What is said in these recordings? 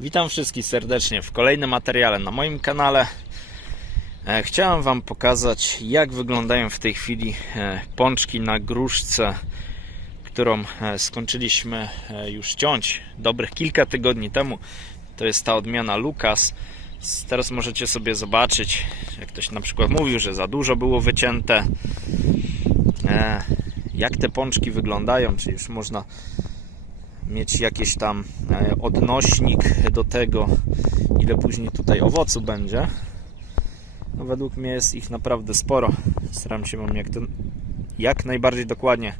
Witam wszystkich serdecznie w kolejnym materiale na moim kanale. E, Chciałem Wam pokazać, jak wyglądają w tej chwili e, pączki na gruszce, którą e, skończyliśmy już ciąć dobrych kilka tygodni temu. To jest ta odmiana Lucas. S- Teraz możecie sobie zobaczyć, jak ktoś na przykład mówił, że za dużo było wycięte. Jak te pączki wyglądają, czy już można mieć jakiś tam e, odnośnik do tego, ile później tutaj owocu będzie. No według mnie jest ich naprawdę sporo. Staram się Wam jak, jak najbardziej dokładnie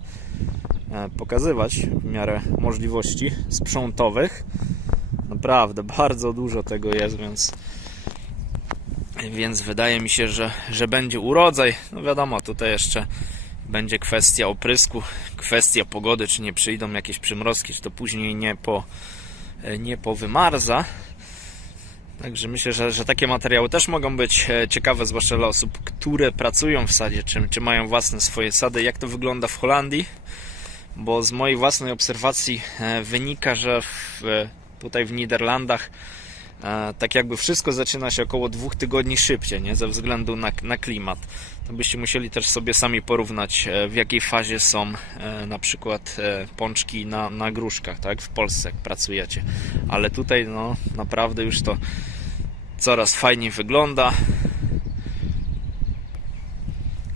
e, pokazywać w miarę możliwości sprzątowych. Naprawdę bardzo dużo tego jest, więc więc wydaje mi się, że, że będzie urodzaj. No wiadomo, tutaj jeszcze będzie kwestia oprysku, kwestia pogody, czy nie przyjdą jakieś przymrozki, czy to później nie, po, nie powymarza. Także myślę, że, że takie materiały też mogą być e, ciekawe, zwłaszcza dla osób, które pracują w sadzie, czy, czy mają własne swoje sady. Jak to wygląda w Holandii? Bo z mojej własnej obserwacji e, wynika, że w, e, tutaj w Niderlandach e, tak jakby wszystko zaczyna się około dwóch tygodni szybciej, nie? ze względu na, na klimat. To byście musieli też sobie sami porównać, e, w jakiej fazie są e, na przykład e, pączki na, na gruszkach, tak? W Polsce, jak pracujecie. Ale tutaj, no, naprawdę już to coraz fajniej wygląda.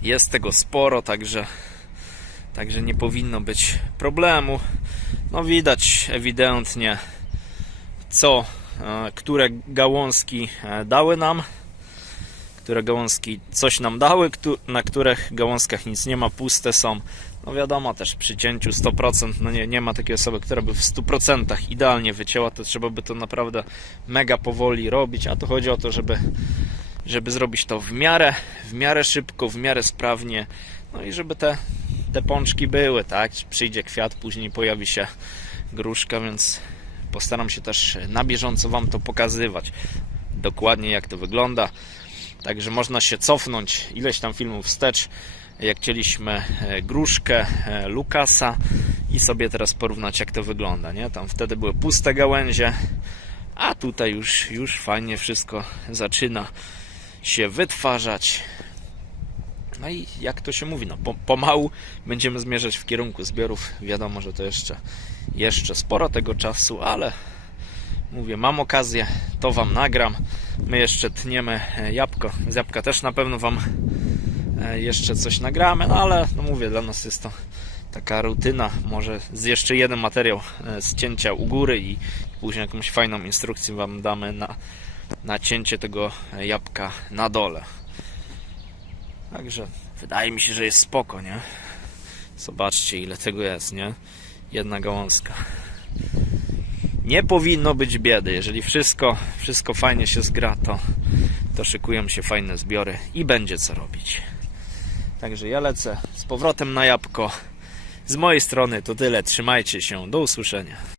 Jest tego sporo, także, także nie powinno być problemu. No, widać ewidentnie, co, które gałązki e, dały nam które gałązki coś nam dały, na których gałązkach nic nie ma, puste są. No wiadomo też przy cięciu 100%, no nie, nie ma takiej osoby, która by w 100% idealnie wycięła, to trzeba by to naprawdę mega powoli robić, a to chodzi o to, żeby, żeby zrobić to w miarę, w miarę szybko, w miarę sprawnie, no i żeby te, te pączki były, tak? Przyjdzie kwiat, później pojawi się gruszka, więc postaram się też na bieżąco Wam to pokazywać. Dokładnie jak to wygląda. Także można się cofnąć ileś tam filmów wstecz, jak chcieliśmy e, gruszkę e, Lukasa i sobie teraz porównać jak to wygląda, nie? Tam wtedy były puste gałęzie, a tutaj już, już fajnie wszystko zaczyna się wytwarzać. No i jak to się mówi, no po, pomału będziemy zmierzać w kierunku zbiorów. Wiadomo, że to jeszcze, jeszcze sporo tego czasu, ale mówię, mam okazję, to Wam nagram. My jeszcze tniemy e, jabłko. Z jabłka też na pewno Wam e, jeszcze coś nagramy, no ale no mówię, dla nas jest to taka rutyna. Może z jeszcze jeden materiał e, z cięcia u góry i później jakąś fajną instrukcję Wam damy na, na cięcie tego jabłka na dole. Także wydaje mi się, że jest spoko, nie? Zobaczcie ile tego jest, nie? Jedna gałązka nie powinno być biedy. Jeżeli wszystko, wszystko fajnie się zgra, to, to szykują się fajne zbiory i będzie co robić. Także ja lecę z powrotem na jabłko. Z mojej strony to tyle. Trzymajcie się. Do usłyszenia.